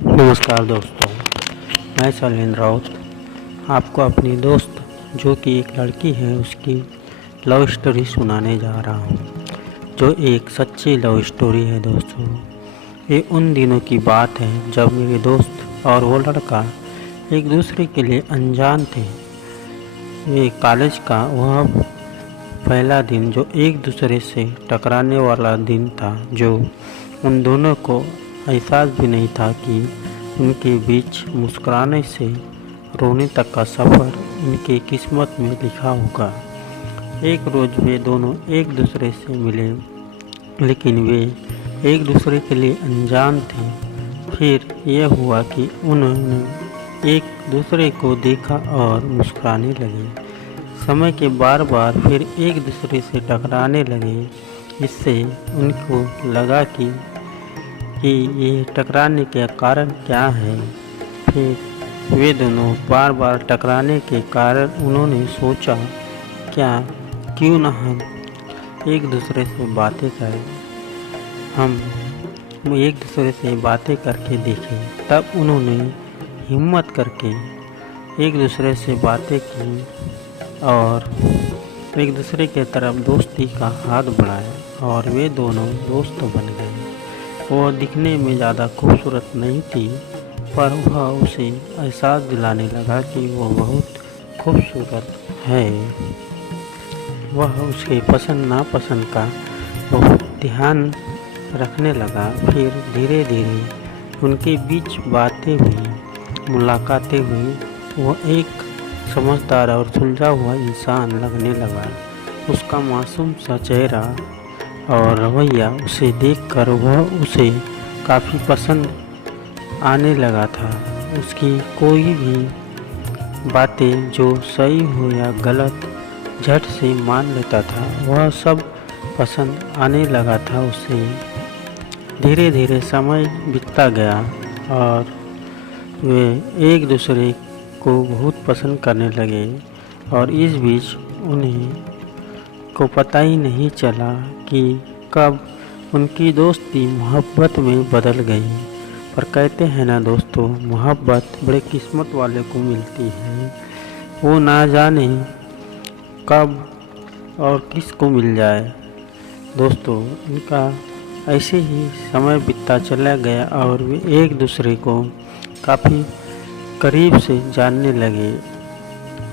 नमस्कार दोस्तों, मैं शैलेंद्र राउत आपको अपनी दोस्त जो कि एक लड़की है उसकी लव स्टोरी सुनाने जा रहा हूँ, जो एक सच्ची लव स्टोरी है। दोस्तों, ये उन दिनों की बात है जब मेरे दोस्त और वो लड़का एक दूसरे के लिए अनजान थे। ये कॉलेज का वह पहला दिन जो एक दूसरे से टकराने वाला दिन था, जो उन दोनों को एहसास भी नहीं था कि उनके बीच मुस्कुराने से रोने तक का सफ़र उनकी किस्मत में लिखा होगा। एक रोज़ वे दोनों एक दूसरे से मिले, लेकिन वे एक दूसरे के लिए अनजान थे। फिर यह हुआ कि उन्होंने एक दूसरे को देखा और मुस्कुराने लगे। समय के बार बार फिर एक दूसरे से टकराने लगे। इससे उनको लगा कि ये टकराने का कारण क्या है। फिर वे दोनों बार बार टकराने के कारण उन्होंने सोचा, क्यों न हम एक दूसरे से बातें करें, हम एक दूसरे से बातें करके देखें। तब उन्होंने हिम्मत करके एक दूसरे से बातें की और एक दूसरे के तरफ दोस्ती का हाथ बढ़ाया और वे दोनों दोस्त बन गए। वह दिखने में ज़्यादा खूबसूरत नहीं थी, पर वह उसे एहसास दिलाने लगा कि वह बहुत खूबसूरत है। वह उसके पसंद नापसंद का बहुत ध्यान रखने लगा। फिर धीरे धीरे उनके बीच बातें हुई, मुलाकातें हुई। वह एक समझदार और सुलझा हुआ इंसान लगने लगा। उसका मासूम सा चेहरा और रवैया उसे देखकर वह उसे काफ़ी पसंद आने लगा था। उसकी कोई भी बातें जो सही हो या गलत झट से मान लेता था, वह सब पसंद आने लगा था उसे। धीरे धीरे समय बीतता गया और वे एक दूसरे को बहुत पसंद करने लगे और इस बीच उन्हें को पता ही नहीं चला कि कब उनकी दोस्ती मोहब्बत में बदल गई। पर कहते हैं ना दोस्तों, मोहब्बत बड़े किस्मत वाले को मिलती है। वो ना जाने कब और किस को मिल जाए। दोस्तों, इनका ऐसे ही समय बीतता चला गया और वे एक दूसरे को काफ़ी करीब से जानने लगे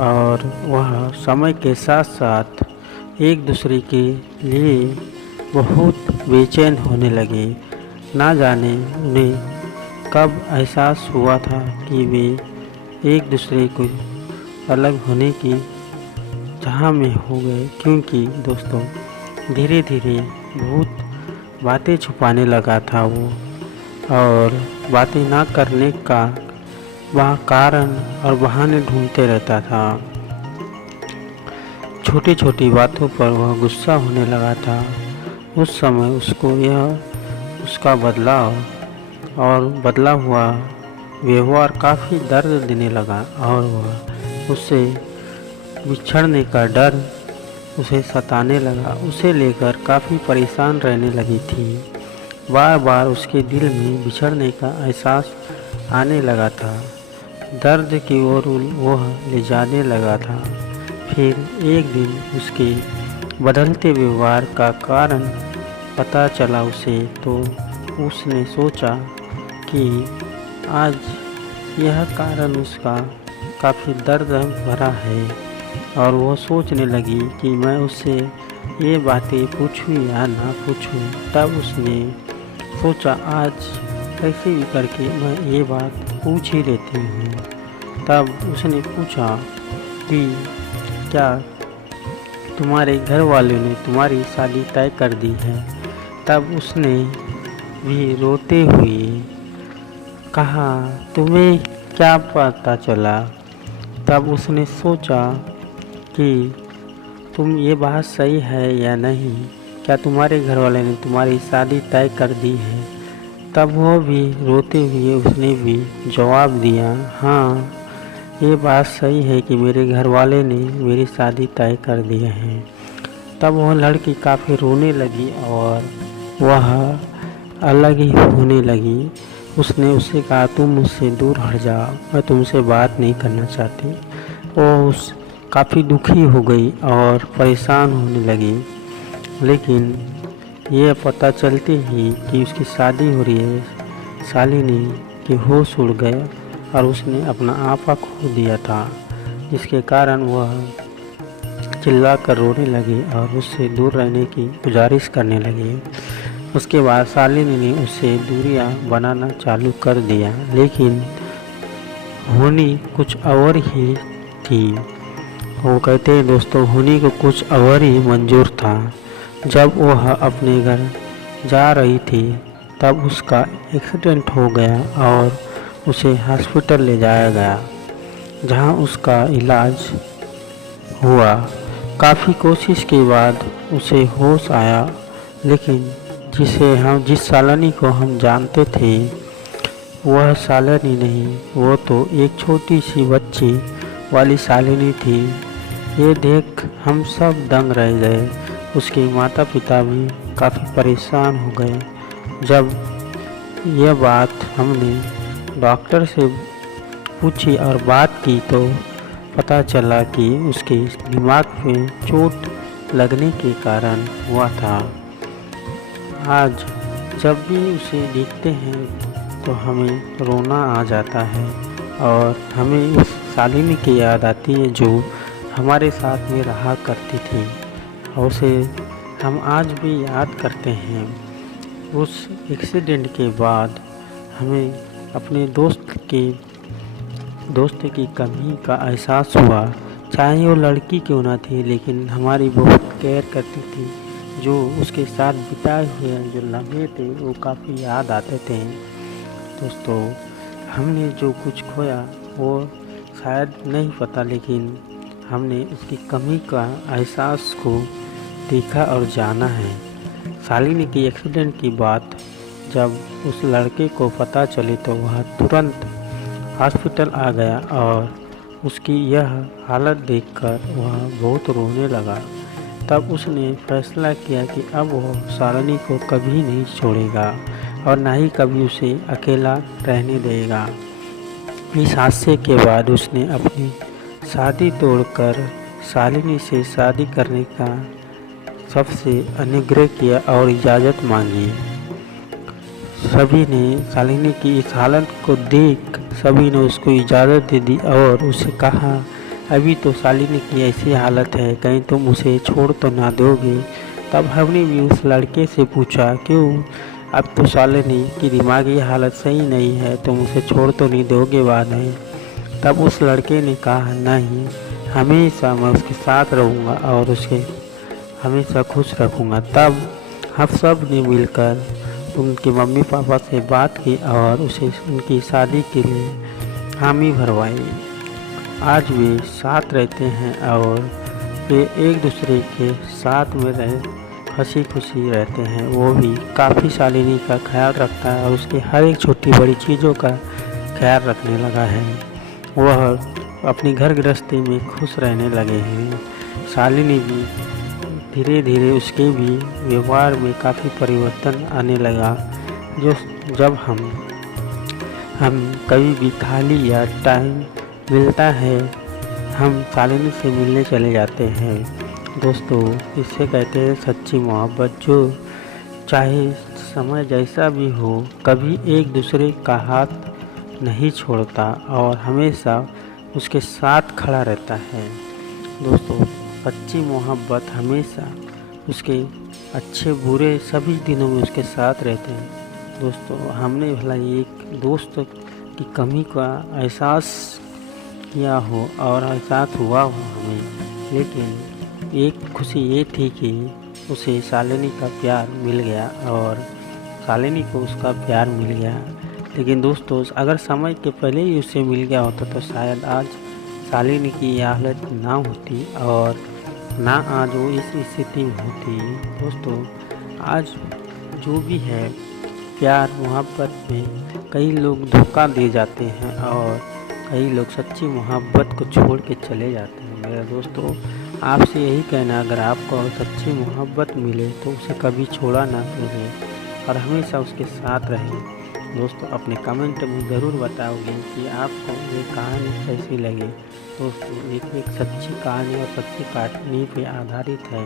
और वह समय के साथ साथ एक दूसरे के लिए बहुत बेचैन होने लगे। ना जाने उन्हें कब एहसास हुआ था कि वे एक दूसरे को अलग होने की चाह में हो गए, क्योंकि दोस्तों धीरे धीरे बहुत बातें छुपाने लगा था वो, और बातें ना करने का वह कारण और बहाने ढूंढते रहता था। छोटी छोटी बातों पर वह गुस्सा होने लगा था। उस समय उसको उसका बदलाव और बदला हुआ व्यवहार काफ़ी दर्द देने लगा और वह उससे बिछड़ने का डर उसे सताने लगा। उसे लेकर काफ़ी परेशान रहने लगी थी। बार बार उसके दिल में बिछड़ने का एहसास आने लगा था। दर्द की ओर वह ले जाने लगा था। फिर एक दिन उसके बदलते व्यवहार का कारण पता चला उसे, तो उसने सोचा कि आज यह कारण उसका काफ़ी दर्द भरा है और वह सोचने लगी कि मैं उससे ये बातें पूछूं या ना पूछूं। तब उसने सोचा, आज कैसे भी करके मैं ये बात पूछ ही लेती हूँ। तब उसने पूछा कि क्या तुम्हारे घर वालों ने तुम्हारी शादी तय कर दी है? तब उसने भी रोते हुए कहा, तुम्हें क्या पता चला? तब उसने सोचा कि तुम ये बात सही है या नहीं, क्या तुम्हारे घर वाले ने तुम्हारी शादी तय कर दी है? तब वो भी रोते हुए उसने भी जवाब दिया, हाँ, ये बात सही है कि मेरे घर वाले ने मेरी शादी तय कर दी है। तब वह लड़की काफ़ी रोने लगी और वह अलग ही होने लगी। उसने उससे कहा, तुम मुझसे दूर हट जाओ, मैं तुमसे बात नहीं करना चाहती। वो काफ़ी दुखी हो गई और परेशान होने लगी। लेकिन यह पता चलते ही कि उसकी शादी हो रही है, शालिनी के होश उड़ गए और उसने अपना आपा खो दिया था, जिसके कारण वह चिल्लाकर रोने लगी और उससे दूर रहने की गुजारिश करने लगी। उसके बाद शालिनी ने उससे दूरियां बनाना चालू कर दिया, लेकिन होनी कुछ और ही थी। वो कहते हैं दोस्तों, होनी को कुछ और ही मंजूर था। जब वह अपने घर जा रही थी तब उसका एक्सीडेंट हो गया और उसे हॉस्पिटल ले जाया गया, जहां उसका इलाज हुआ। काफ़ी कोशिश के बाद उसे होश आया, लेकिन जिस शालिनी को हम जानते थे वह शालिनी नहीं, वो तो एक छोटी सी बच्ची वाली शालिनी थी। ये देख हम सब दंग रह गए। उसके माता पिता भी काफ़ी परेशान हो गए। जब यह बात हमने डॉक्टर से पूछी और बात की तो पता चला कि उसके दिमाग में चोट लगने के कारण हुआ था। आज जब भी उसे देखते हैं तो हमें रोना आ जाता है और हमें उस शालिनी की याद आती है जो हमारे साथ में रहा करती थी, और उसे हम आज भी याद करते हैं। उस एक्सीडेंट के बाद हमें अपने दोस्त की कमी का एहसास हुआ। चाहे वो लड़की क्यों ना थी, लेकिन हमारी बहुत केयर करती थी। जो उसके साथ बिताए हुए जो लम्हे थे वो काफ़ी याद आते थे। दोस्तों, हमने जो कुछ खोया वो शायद नहीं पता, लेकिन हमने उसकी कमी का एहसास को देखा और जाना है। शालिनी की एक्सीडेंट की बात जब उस लड़के को पता चली तो वह तुरंत हॉस्पिटल आ गया और उसकी यह हालत देखकर वह बहुत रोने लगा। तब उसने फैसला किया कि अब वह शालिनी को कभी नहीं छोड़ेगा और ना ही कभी उसे अकेला रहने देगा। इस हादसे के बाद उसने अपनी शादी तोड़कर शालिनी से शादी करने का सबसे अनुग्रह किया और इजाज़त मांगी। सभी ने शालिनी की इस हालत को देख सभी ने उसको इजाज़त दे दी और उसे कहा, अभी तो शालिनी की ऐसी हालत है, कहीं तुम उसे छोड़ तो ना दोगे। तब हमने भी उस लड़के से पूछा, क्यों, अब तो शालिनी की दिमागी हालत सही नहीं है, तुम उसे छोड़ तो नहीं दोगे बाद में। तब उस लड़के ने कहा, नहीं, हमेशा मैं उसके साथ रहूँगा और उसे हमेशा खुश रखूँगा। तब हम सब ने मिलकर उनके मम्मी पापा से बात की और उसे उनकी शादी के लिए हामी भरवाई। आज वे साथ रहते हैं और वे एक दूसरे के साथ में हंसी खुशी रहते हैं। वो भी काफ़ी शालिनी का ख्याल रखता है और उसके हर एक छोटी बड़ी चीज़ों का ख्याल रखने लगा है। वह अपनी घर गृहस्थी में खुश रहने लगे हैं। शालिनी भी धीरे धीरे उसके भी व्यवहार में काफ़ी परिवर्तन आने लगा। जब हम कभी भी खाली या टाइम मिलता है हम शालिनी से मिलने चले जाते हैं। दोस्तों, इसे कहते हैं सच्ची मोहब्बत, जो चाहे समय जैसा भी हो कभी एक दूसरे का हाथ नहीं छोड़ता और हमेशा उसके साथ खड़ा रहता है। दोस्तों, सच्ची मोहब्बत हमेशा उसके अच्छे बुरे सभी दिनों में उसके साथ रहते हैं। दोस्तों, हमने भला एक दोस्त की कमी का एहसास किया हो और एहसास हुआ हो हमें, लेकिन एक खुशी ये थी कि उसे शालिनी का प्यार मिल गया और शालिनी को उसका प्यार मिल गया। लेकिन दोस्तों, अगर समय के पहले ही उसे मिल गया होता तो शायद आज शालिनी की यह हालत ना होती और ना आज वो इस स्थिति में होती। दोस्तों, आज जो भी है प्यार मोहब्बत में कई लोग धोखा दे जाते हैं और कई लोग सच्ची मोहब्बत को छोड़ के चले जाते हैं। मेरे दोस्तों, आपसे यही कहना, अगर आपको सच्ची मोहब्बत मिले तो उसे कभी छोड़ा ना करें और हमेशा उसके साथ रहें। दोस्तों अपने कमेंट में ज़रूर बताओगे कि आपको ये कहानी कैसी लगी। दोस्तों एक सच्ची कहानी और सच्ची कहानी पे आधारित है।